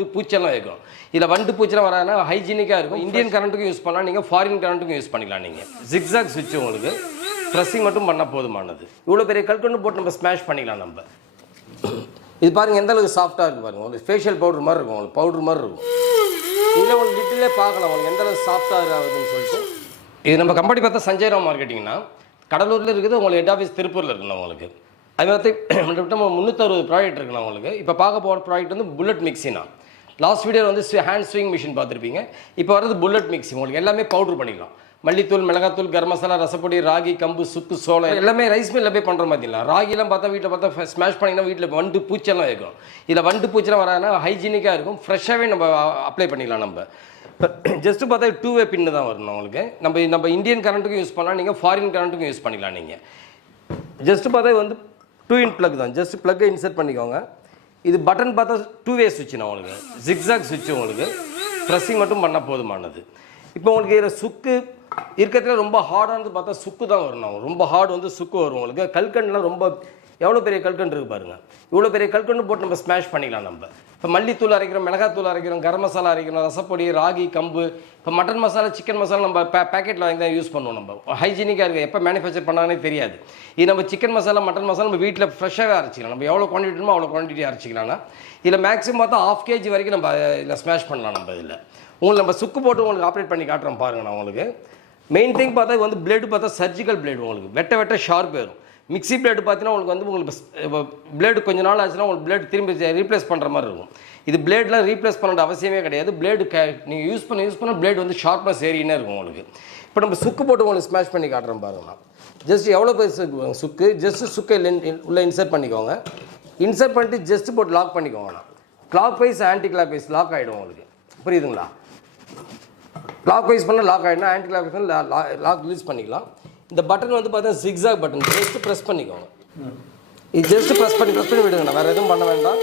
வண்டு பூச்செல்லாம் வைக்கும். இதில் வண்டு பூச்செல்லாம் வராதுன்னா ஹைஜீனிக்காக இருக்கும். இந்தியன் கரண்ட்டுக்கும் யூஸ் பண்ணலாம், நீங்கள் ஃபாரின் கரண்ட்டுக்கும் யூஸ் பண்ணிக்கலாம். நீங்கள் ஜிக்ஸாக் சுவிட்ச் உங்களுக்கு ப்ரெஸ்ஸிங் மட்டும் பண்ணால் போதுமானது. இவ்வளோ பெரிய கல்கண்டு போட்டு நம்ம ஸ்மாஷ் பண்ணிக்கலாம். நம்ம இது பாருங்கள் எந்த அளவுக்கு சாஃப்டாக இருக்குது பாருங்கள். உங்களுக்கு ஃபேஷியல் பவுடர் மாதிரி இருக்கும், உங்களுக்கு பவுடர் மாதிரி இருக்கும். இதில் உங்களுக்கு லிட்டிலே பார்க்கலாம் உங்களுக்கு எந்த அளவுக்கு சாஃப்டாக ஆகுதுன்னு சொல்லிட்டு. இது நம்ம கம்பெனி பார்த்தா சஞ்சயராம் மார்க்கெட்டிங்னா கடலூரில் இருக்குது, உங்களுக்கு ஹெட் ஆஃபீஸ் திருப்பூரில் இருக்குண்ணா. உங்களுக்கு அது மாதிரி 360 ப்ராடக்ட் இருக்குண்ணா. உங்களுக்கு இப்போ பார்க்க போகிற ப்ராடக்ட் வந்து புல்லட் மிக்ஸினா. லாஸ்ட் வீடியோ வந்து ஹேண்ட் ஸ்விங் மிஷின் பார்த்துருப்பீங்க. இப்போ வரது புல்லட் மிக்ஸி. உங்களுக்கு எல்லாமே பவுடர் பண்ணிக்கலாம். மல்லித்தூள், மிளகாத்தூள், கரம் மசாலா, ரசப்பொடி, ராகி, கம்பு, சுக்கு, சோளம் எல்லாமே ரைஸ் மில்லில் போய் பண்ணுற மாதிரி இல்லை. ராகிலாம் பார்த்தா வீட்டில் பார்த்தா ஸ்மாஷ் பண்ணிங்கன்னா வீட்டில் வண்டு பூச்செல்லாம் வைக்கும். இதில் வண்டு பூச்செல்லாம் வராதுன்னா ஹைஜீனிக்காக இருக்கும். ஃப்ரெஷ்ஷாகவே நம்ம அப்ளை பண்ணிக்கலாம். நம்ம ஜஸ்ட்டு பார்த்தா 2-வே பின்னு தான் வரணும் உங்களுக்கு. நம்ம இந்தியன் கரண்ட்டுக்கும் யூஸ் பண்ணலாம், நீங்கள் ஃபாரின் கரண்ட்டுக்கும் யூஸ் பண்ணிக்கலாம். நீங்கள் ஜஸ்ட்டு பார்த்தா வந்து 2-in plug தான். ஜஸ்ட் ப்ளக்கை இன்சர்ட் பண்ணிக்கோங்க. இது பட்டன் பார்த்தா 2-வே சுவிட்ச்னா உங்களுக்கு ஜிக்ஸாக் சுவிட்ச். உங்களுக்கு ப்ரெஸ்ஸிங் மட்டும் பண்ணால் போதுமானது. இப்போ உங்களுக்கு இதில் சுக்கு இருக்கிறதுல ரொம்ப ஹார்டானது பார்த்தா சுக்கு தான் வரணும். ரொம்ப ஹார்டு வந்து சுக்கு வரும் உங்களுக்கு. கல்கண்டுலாம் ரொம்ப எவ்வளோ பெரிய கல்கண்டு இருக்குது பாருங்கள். இவ்வளோ பெரிய கல்கண்டு போட்டு நம்ம ஸ்மாஷ் பண்ணிக்கலாம். நம்ம இப்போ மல்லித்தூள் அரைக்கிறோம், மிளகாத்தூள் அரைக்கிறோம், கரம் மசாலா அரைக்கிறோம், ரசப்பொடி, ராகி, கம்பு. இப்போ மட்டன் மசாலா, சிக்கன் மசாலா நம்ம பேக்கெட்டில் வாங்கி தான் யூஸ் பண்ணுவோம். நம்ம ஹைஜீனிக்காக இருக்குது, எப்போ மேனுஃபேக்சர் பண்ணாங்கன்னே தெரியாது. இது நம்ம சிக்கன் மசாலா, மட்டன் மசாலா நம்ம வீட்டில் ஃப்ரெஷ்ஷாகவே அரைச்சிக்கலாம். நம்ம எவ்வளோ குவான்டிட்டிமோ அவ்வளோ குவான்டிட்டி அரைச்சிக்கலாம்னா இதில் மேக்ஸிமம் பார்த்தா 1/2 kg வரைக்கும் நம்ம இதில் ஸ்மாஷ் பண்ணலாம். நம்ம இதில் உங்களுக்கு நம்ம சுக்கு போட்டு உங்களுக்கு ஆப்ரேட் பண்ணி காட்டுறோம் பாருங்கள். நான் உங்களுக்கு மெயின் திங் பார்த்தா வந்து பிளேடு பார்த்தா சர்ஜிக்கல் பிளேடு. உங்களுக்கு வெட்ட ஷார்ப் வரும். மிக்ஸி பிளேடு பார்த்தீங்கன்னா உங்களுக்கு பிளேடு கொஞ்ச நாள் ஆச்சுன்னா உங்களுக்கு பிளேடு திரும்பி ரீப்ளேஸ் பண்ணுற மாதிரி இருக்கும். இது பிளேட்லாம் ரீப்ளேஸ் பண்ண அவசியமே கிடையாது. பிளேடு நீங்கள் யூஸ் பண்ண பிளேடு வந்து ஷார்ப்னஸ் ஏறினே இருக்கும் உங்களுக்கு. இப்போ நம்ம சுக்கு போட்டு உங்களுக்கு ஸ்மாஷ் பண்ணி காட்டுறோம் பாருங்கண்ணா. ஜஸ்ட் எவ்வளோ பேர் சுக்கு ஜஸ்ட்டு சுக்கை உள்ளே இன்சர்ட் பண்ணிக்கோங்க. இன்சர்ட் பண்ணிட்டு ஜஸ்ட்டு போட்டு லாக் பண்ணிக்கோங்கண்ணா. Clockwise anticlockwise lock ஆகிடும் உங்களுக்கு. புரியுதுங்களா? கிளாக் வைஸ் பண்ணால் லாக் ஆகிடும், anticlockwise lock release பண்ணிக்கலாம். இந்த பட்டன் வந்து பார்த்தீங்கன்னா ஜிக்ஸாக் பட்டன். ஜஸ்ட்டு ப்ரெஸ் பண்ணிக்கோங்க. இது ஜஸ்ட்டு ப்ரெஸ் பண்ணி விடுங்கண்ணா. வேறு எதுவும் பண்ண வேண்டாம்.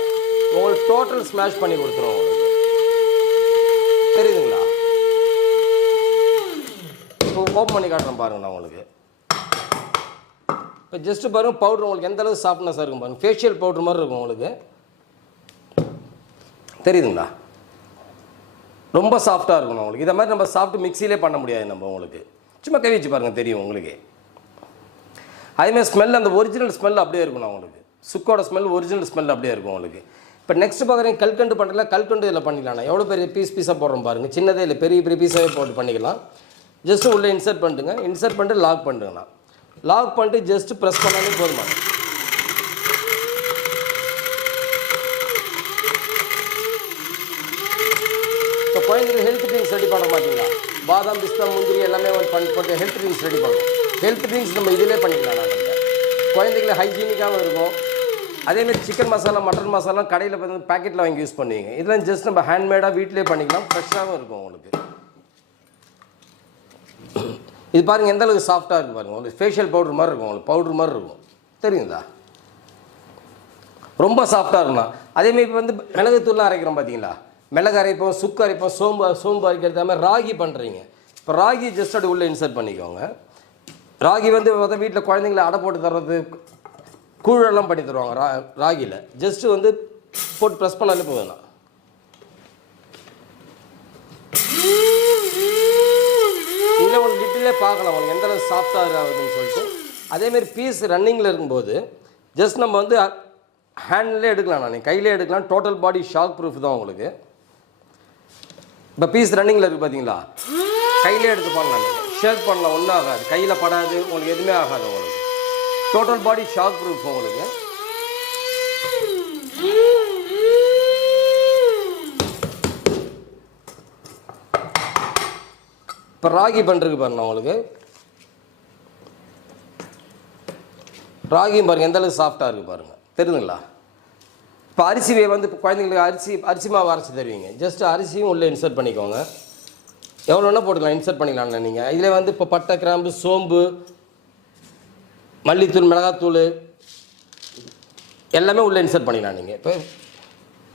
உங்களுக்கு டோட்டல் ஸ்மாஷ் பண்ணி கொடுத்துருவோம் உங்களுக்கு. தெரியுதுங்களா? இப்போ ஓப்பன் பண்ணி காட்டுறேன் பாருங்கண்ணா உங்களுக்கு. இப்போ ஜஸ்ட்டு பாருங்கள் பவுட்ரு உங்களுக்கு எந்த அளவுக்கு சாஃப்ட்னஸாக இருக்கும் பாருங்கள். ஃபேஷியல் பவுட்ரு மாதிரி இருக்கும் உங்களுக்கு. தெரியுதுங்களா? ரொம்ப சாஃப்டாக இருக்கணும் உங்களுக்கு. இதை மாதிரி நம்ம சாஃப்ட் மிக்ஸிலே பண்ண முடியாது. நம்ம உங்களுக்கு சும்மா கை வச்சு பாருங்கள், தெரியும் உங்களுக்கு. அதேமாதிரி ஸ்மெல் அந்த ஒரிஜினல் ஸ்மெல் அப்படியே இருக்கணும் உங்களுக்கு. சுக்கோட ஸ்மெல் ஒரிஜினல் ஸ்மெல் அப்படியே இருக்கும் உங்களுக்கு. இப்போ நெக்ஸ்ட் பார்க்குறீங்க கல்கண்டு பண்ணுறதுல கல்கண்டு இதில் பண்ணிக்கலாம்ண்ணா. எவ்வளோ பெரிய பீஸாக போடுறோம் பாருங்கள். சின்னதே இல்லை, பெரிய பீஸாகவே போட்டு பண்ணிக்கலாம். ஜஸ்ட்டு உள்ளே இன்சர்ட் பண்ணிட்டுங்க. இன்சர்ட் பண்ணிட்டு லாக் பண்ணிட்டுங்கண்ணா. லாக் பண்ணிட்டு ஜஸ்ட்டு ப்ரெஸ் பண்ணாலே போதுமா. இப்போ குழந்தைங்க ஹெல்த் ட்ரிங்க்ஸ் ரெடி பண்ண மாட்டீங்களா? பாதாம், பிஸ்தா, முந்திரி எல்லாமே போட்டு ஹெல்த் ட்ரிங்க்ஸ் ரெடி பண்ணுவோம். ஹெல்த் ட்ரிங்க்ஸ் நம்ம இதிலே பண்ணிக்கலாம். நாங்கள் குழந்தைகளை ஹைஜீனிக்காகவும் இருக்கும். அதேமாதிரி சிக்கன் மசாலா, மட்டன் மசாலா கடையில் பார்த்து பேக்கெட்டில் வாங்கி யூஸ் பண்ணுவீங்க. இதெல்லாம் ஜஸ்ட் நம்ம ஹேண்ட்மேடாக வீட்டிலே பண்ணிக்கலாம். ஃப்ரெஷ்ஷாகவும் இருக்கும் உங்களுக்கு. இது பாருங்கள் எந்த அளவுக்கு சாஃப்டாக இருக்குது பாருங்கள். உங்களுக்கு ஃபேஷியல் பவுடர் மாதிரி இருக்கும், உங்களுக்கு பவுடர் மாதிரி இருக்கும். தெரியுங்களா? ரொம்ப சாஃப்டாக இருக்கும்ண்ணா. அதேமாதிரி இப்போ வந்து மிளகுத்தூள்லாம் அரைக்கிறோம் பார்த்தீங்களா? மிளகு அரைப்போம், சுக்கு அரைப்போம், சோம்பு அரைக்கிறது மாதிரி ராகி பண்ணுறீங்க. இப்போ ராகி ஜஸ்ட் அப்படி உள்ளே இன்சர்ட் பண்ணிக்கோங்க. ராகி வந்து பார்த்தா வீட்டில் குழந்தைங்கள அடை போட்டு தர்றது, கூழெல்லாம் பண்ணி தருவாங்க ராகியில். ஜஸ்ட்டு வந்து போட்டு ப்ரெஸ் பண்ணாலே போதும்ண்ணா. இதில் உங்களுக்கு லிட்டிலே பார்க்கலாம் உங்களுக்கு எந்த அளவுக்கு சாஃப்டாக ஆகுதுன்னு சொல்லிட்டு. அதேமாரி பீஸ் ரன்னிங்கில் இருக்கும்போது ஜஸ்ட் நம்ம வந்து ஹேண்ட்லேயே எடுக்கலாம். நான் கையிலே எடுக்கலாம். டோட்டல் பாடி ஷாக் ப்ரூஃப் தான் உங்களுக்கு. இப்போ பீஸ் ரன்னிங்கில் இருக்குது பார்த்தீங்களா? கையிலே எடுத்து பண்ணலாம். நீங்கள் ஷேக் பண்ணலாம், ஒன்றும் ஆகாது. கையில் படாது, உங்களுக்கு எதுவுமே ஆகாது. உங்களுக்கு டோட்டல் பாடி ஷாக் ப்ரூஃப் உங்களுக்கு. இப்போ ராகி பண்ணுறதுக்கு பாருங்க உங்களுக்கு. ராகியும் பாருங்கள் எந்த அளவுக்கு சாஃப்டாக இருக்குது பாருங்கள். தெரியுதுங்களா? இப்போ அரிசியை வந்து இப்போ குழந்தைங்களுக்கு அரிசி மாவு அரைச்சி தருவீங்க. ஜஸ்ட் அரிசியும் உள்ளே இன்சர்ட் பண்ணிக்கோங்க. எவ்வளோ வேணால் போட்டுக்கலாம், இன்சர்ட் பண்ணிக்கலாம்ண்ணா. நீங்கள் இதில் வந்து இப்போ பட்டை, கிராம்பு, சோம்பு, மல்லித்தூள், மிளகாத்தூள் எல்லாமே உள்ளே இன்சர்ட் பண்ணிக்கலாம். நீங்கள் இப்போ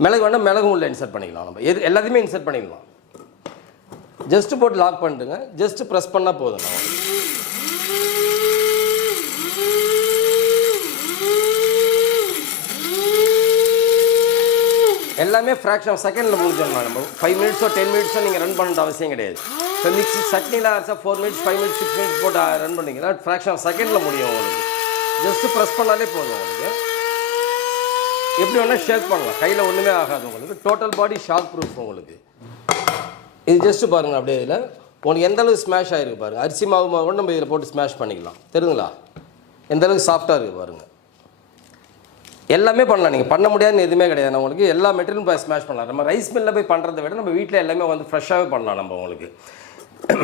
மிளகு வேணால் மிளகும் உள்ளே இன்சர்ட் பண்ணிக்கலாம். நம்ம எல்லாத்தையுமே இன்சர்ட் பண்ணிக்கலாம். ஜஸ்ட்டு போட்டு லாக் பண்ணிட்டுங்க. ஜஸ்ட்டு ப்ரெஸ் பண்ணால் போதும். எல்லாமே ஃப்ராக்ஷன் ஆஃப் செகண்டில் முடிஞ்சிடலாம். நம்ம 5 மினிட்ஸோ 10 மினிட்ஸோ நீங்கள் ரன் பண்ண அவசியம் கிடையாது. இப்போ மிக்ஸி சட்னியில் அரைச்சா 4 மினிட்ஸ் 5 மினிட்ஸ் 6 மினிட்ஸ் போட்டு ரன் பண்ணிங்கன்னா ஃப்ராக்ஷன் ஆஃப் செகண்டில் முடியும் உங்களுக்கு. ஜஸ்ட்டு ப்ரெஸ் பண்ணாலே போதும் உங்களுக்கு. எப்படி வேணால் ஷேக் பண்ணலாம், கையில் ஒன்றுமே ஆகாது உங்களுக்கு. டோட்டல் பாடி ஷாக் ப்ரூஃப் உங்களுக்கு. இது ஜஸ்ட்டு பாருங்கள், அப்படியே இதில் உங்களுக்கு எந்த அளவுக்கு ஸ்மாஷ் ஆகிருக்கு பாருங்கள். அரிசி மாவு கூட நம்ம இதில் போட்டு ஸ்மாஷ் பண்ணிக்கலாம். தெரியுங்களா எந்த அளவுக்கு சாஃப்டாக இருக்குது பாருங்கள். எல்லாமே பண்ணலாம், நீங்கள் பண்ண முடியாதுன்னு எதுவுமே கிடையாது. உங்களுக்கு எல்லா மெட்டீரியலும் போய் ஸ்மாஷ் பண்ணலாம். நம்ம ரைஸ் மில்லில் போய் பண்ணுறதை விட நம்ம வீட்டில் எல்லாமே வந்து ஃப்ரெஷ்ஷாகவே பண்ணலாம். நம்ம உங்களுக்கு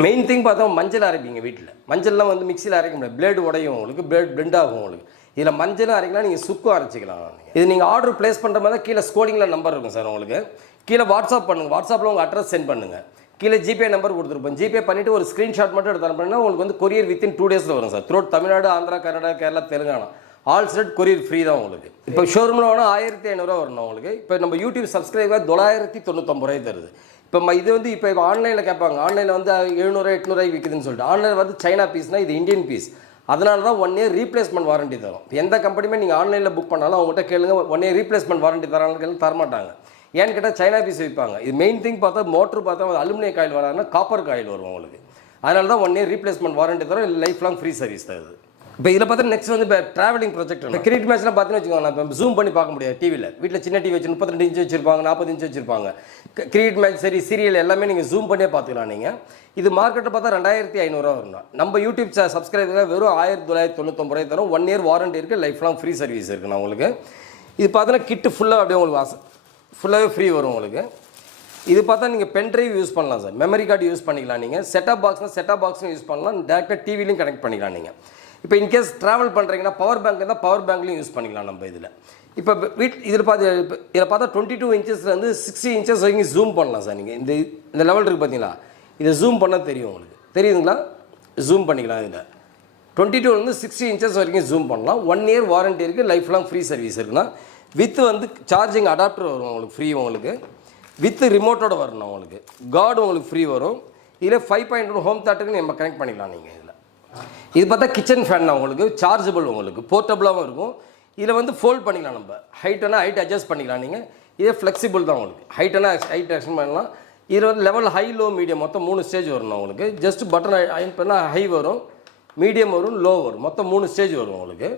மெயின் திங் பார்த்தா மஞ்சள் அரைப்பீங்க வீட்டில். மஞ்சள்லாம் வந்து மிக்சியில் அரைக்க முடியாது, பிளேடு உடையும் உங்களுக்கு, பிளெண்ட் ஆகும் உங்களுக்கு. இதில் மஞ்சளும் அரைக்கலாம், நீங்கள் சுக்கும் அரைச்சிக்கலாம். இது நீங்கள் ஆர்டர் ப்ளேஸ் பண்ணுற மாதிரி தான் கீழே ஸ்கோலிங்கில் நம்பர் இருக்கும் சார் உங்களுக்கு. கீழே வாட்ஸ்அப் பண்ணுங்கள், வாட்ஸ்அப்பில் உங்கள் அட்ரஸ் சென்ட் பண்ணுங்கள். கீழே ஜிபே நம்பர் கொடுத்துருப்போம். ஜிபே பண்ணிவிட்டு ஒரு ஸ்க்ரீன்ஷாட் மட்டும் எடுத்து அனுப்பினா உங்களுக்கு வந்து கொரியர் வித்தின் 2 டேஸில் வரும் sir. Throat Tamil Nadu, Andhra, Karnataka, Kerala, Telangana all state courier free தான் உங்களுக்கு. இப்போ ஷோரூமில் வேணால் 1500 வரணும் உங்களுக்கு. இப்போ நம்ம யூடியூப் சப்ஸ்கிரைபர் 999 ரூபாய் தருது. இப்போ இது வந்து இப்போ ஆன்லைனில் கேட்பாங்க, ஆன்லைனில் வந்து 700 800 விற்குதுன்னு சொல்லிட்டு. ஆன்லைனில் வந்து சைனா பீஸ்னால் இது இந்தியன் பீஸ். அதனால தான் 1 இயர் ரீப்ளேஸ்மெண்ட் வாரண்டி தரும். எந்த கம்பெனியுமே நீங்கள் ஆன்லைனில் புக் பண்ணாலும் அவங்ககிட்ட கேளுங்க, 1 இயர் ரீப்ளேஸ்மெண்ட் வாரண்டி தராங்கன்னு தரமாட்டாங்க. ஏன்னு கேட்டால் சைனா பீஸ் விற்பாங்க. இது மெயின் திங் பார்த்தா மோட்ரு பார்த்தா அலுமினியம் காயில் வராதுன்னா காப்பர் காயில் வரும் உங்களுக்கு. அதனால தான் 1 இயர் ரீப்ளேஸ்மெண்ட் வாரண்டி தரும், இல்லை லைஃப் லாங் ஃப்ரீ சர்வீஸ் தருது. இப்போ இதில் பார்த்தா நெக்ஸ்ட் வந்து இப்போ ட்ராவலிங் ப்ரொஜெக்ட். இப்போ கிரிக்கெட் மேட்ச்லாம் பார்த்தீங்கன்னு வச்சுக்கோங்க, இப்போ ஜூம் பண்ணி பார்க்க முடியாது டிவியில். வீட்டில் சின்ன டிவி வச்சு 32 இன்ச்சு வச்சிருப்பாங்க, 40 இன்ச்சு வச்சிருப்பாங்க. கிரிக்கெட் மேட்ச் சரி சீரியல் எல்லாமே நீங்கள் ஜூம் பண்ணியே பார்த்துக்கலாம். நீங்கள் இது மார்க்கெட்டை பார்த்தா 2500 வரணும். நம்ம யூடியூப் சப்ஸ்கிரைபர் வெறும் 1999 ரூபாய் தரும். 1 இயர் வாரண்டி இருக்குது, லைஃப் லாங் ஃப்ரீ சர்வீஸ் இருக்குண்ணா உங்களுக்கு. இது பார்த்தீங்கன்னா கிட்டு ஃபுல்லாக அப்படியே உங்களுக்கு ஃபுல்லாகவே ஃப்ரீ வரும் உங்களுக்கு. இது பார்த்தா நீங்கள் பென் ட்ரைவ் யூஸ் பண்ணலாம் சார், மெமரி கார்டு யூஸ் பண்ணிக்கலாம். நீங்கள் செட்டாப் பாக்ஸ்னால் செட்டாப் பாக்ஸும் யூஸ் பண்ணலாம், டேரெக்டாக டிவிலையும் கனெக்ட் பண்ணிக்கலாம். நீங்கள் இப்போ இன்கேஸ் ட்ராவல் பண்ணுறீங்கன்னா பவர் பேங்க் இருந்தால் பவர் பேங்க்லையும் யூஸ் பண்ணிக்கலாம் நம்ம இதில். இப்போ இதில் பார்த்தா 22 இன்ச்சஸ்லேருந்து 60 இன்ச்சஸ் வரைக்கும் ஜூம் பண்ணலாம் சார். நீங்கள் இந்த லெவல் இருக்குது பார்த்தீங்களா, இதை ஜூம் பண்ணால் தெரியும் உங்களுக்கு. தெரியுதுங்களா, ஜூம் பண்ணிக்கலாம். இதில் 22லேருந்து 60 இன்ச்சஸ் வரைக்கும் ஜூம் பண்ணலாம். 1 இயர் வாரண்டி இருக்குது, லைஃப் லாங் ஃப்ரீ சர்வீஸ் இருக்குன்னா. வித் வந்து சார்ஜிங் அடாப்டர் வரும் உங்களுக்கு ஃப்ரீ உங்களுக்கு. வித் ரிமோட்டோட வரணும் உங்களுக்கு. கார்டு உங்களுக்கு ஃப்ரீ வரும். இதில் 5.1 ஹோம் தேட்டருக்கு நம்ம கனெக்ட் பண்ணிக்கலாம். நீங்கள் இதில் இது பார்த்தா கிச்சன் ஃபேன் உங்களுக்கு சார்ஜபிள் உங்களுக்கு, போர்ட்டபுளாகவும் இருக்கும். இதில் வந்து ஃபோல்ட் பண்ணிக்கலாம். நம்ம ஹைட்னா ஹைட் அட்ஜஸ்ட் பண்ணிக்கலாம். நீங்கள் இதே ஃப்ளெக்சிபிள் தான் உங்களுக்கு. ஹைட்னா ஹைட் அட்ஜஸ்ட் பண்ணலாம். இதில் வந்து லெவல் ஹை லோ மீடியம் மொத்தம் 3 ஸ்டேஜ் வரும் உங்களுக்கு. ஜஸ்ட் பட்டன் அயன் பண்ணால் ஹை வரும், மீடியம் வரும், லோ வரும். மொத்தம் 3 ஸ்டேஜ் வரும் உங்களுக்கு.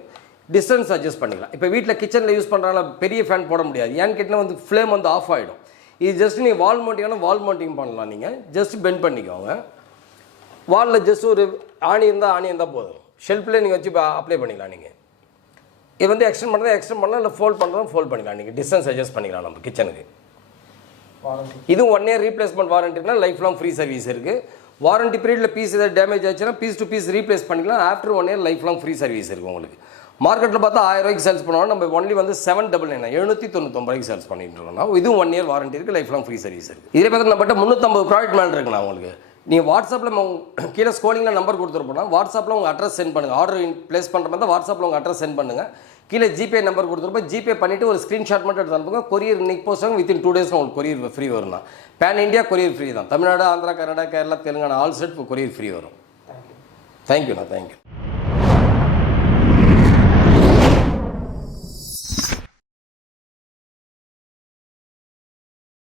டிஸ்டன்ஸ் அட்ஜஸ்ட் பண்ணிக்கலாம். இப்போ வீட்டில் கிச்சனில் யூஸ் பண்ணுறாங்களா பெரிய ஃபேன் போட முடியாது. ஏன்னு கேட்டால் வந்து ஃப்ளேம் வந்து ஆஃப் ஆகிடும். இது ஜஸ்ட் நீங்கள் வால் மவுண்டிங்னா வால் மவுண்டிங் பண்ணலாம். நீங்கள் ஜஸ்ட் பெண்ட் பண்ணிக்கோங்க. வாலில் ஜஸ்ட் ஒரு ஆணி இருந்தால் போதும். ஷெல்ஃபில் நீங்கள் வச்சு அப்ளை பண்ணிக்கலாம். நீங்கள் இது வந்து எக்ஸ்டெண்ட் பண்ணலாம், இல்லை ஃபோல்ட் பண்ணுறதும் ஃபோல்ட் பண்ணிக்கலாம். நீங்கள் டிஸ்டன்ஸ் அட்ஜஸ்ட் பண்ணிக்கலாம் நம்ம கிச்சனுக்கு. இதுவும் 1 இயர் ரீப்ளேஸ்மெண்ட் வாரண்டினா லைஃப் லாங் ஃப்ரீ சர்வீஸ் இருக்குது. வாரண்டி பீரியடில் பீஸ் ஏதாவது டேமேஜ் ஆச்சுன்னா பீஸ் டு பீஸ் ரீப்ளேஸ் பண்ணிக்கலாம். After 1 year life long free service இருக்குது உங்களுக்கு. மார்க்கெட்டில் பார்த்தா 1000 ரூபாய்க்கு சேல்ஸ் பண்ணுவோம். நம்ம ஒன்லி வந்து 799 799 ரூபாய்க்கு சேல்ஸ் பண்ணிட்டு இருக்கோம். இதுவும் 1 இயர் வாரண்டி இருக்குது, லைஃப் லாங் ஃப்ரீ சர்வீஸ் இருக்குது. இதே பார்த்தா நம்மகிட்ட 350 ப்ராடக்ட் மேலே இருக்குண்ணா உங்களுக்கு. நீங்கள் வாட்ஸ்அப்பில் கீழே ஸ்கோலிங்கில் நம்பர் கொடுத்துருப்போம். வாட்ஸ்அப்பில் உங்கள் அட்ரஸ் சென்ட் பண்ணுங்கள். ஆர்டர் ப்ளேஸ் பண்ணுற மாதிரி வாட்ஸ்அப்பில் உங்கள் அட்ரஸ் சென்ட் பண்ணுங்கள். கீழே ஜிபே நம்பர் கொடுத்துருப்போம். ஜிபே பண்ணிவிட்டு ஒரு ஸ்க்ரீன்ஷாட் மட்டும் எடுத்து அனுப்புங்க. கொரியர் இன்னைக்கு போஸ்ட்டாங்க வித்தின் 2 டேஸில் உங்களுக்கு கொரியர் ஃப்ரீ வரும் தான். பேன் இந்தியா கொரியர் ஃப்ரீ தான். Tamil Nadu, Andhra, Karnataka, Kerala, Telangana all state courier free வரும். தேங்க்யூண்ணா, தேங்க்யூ.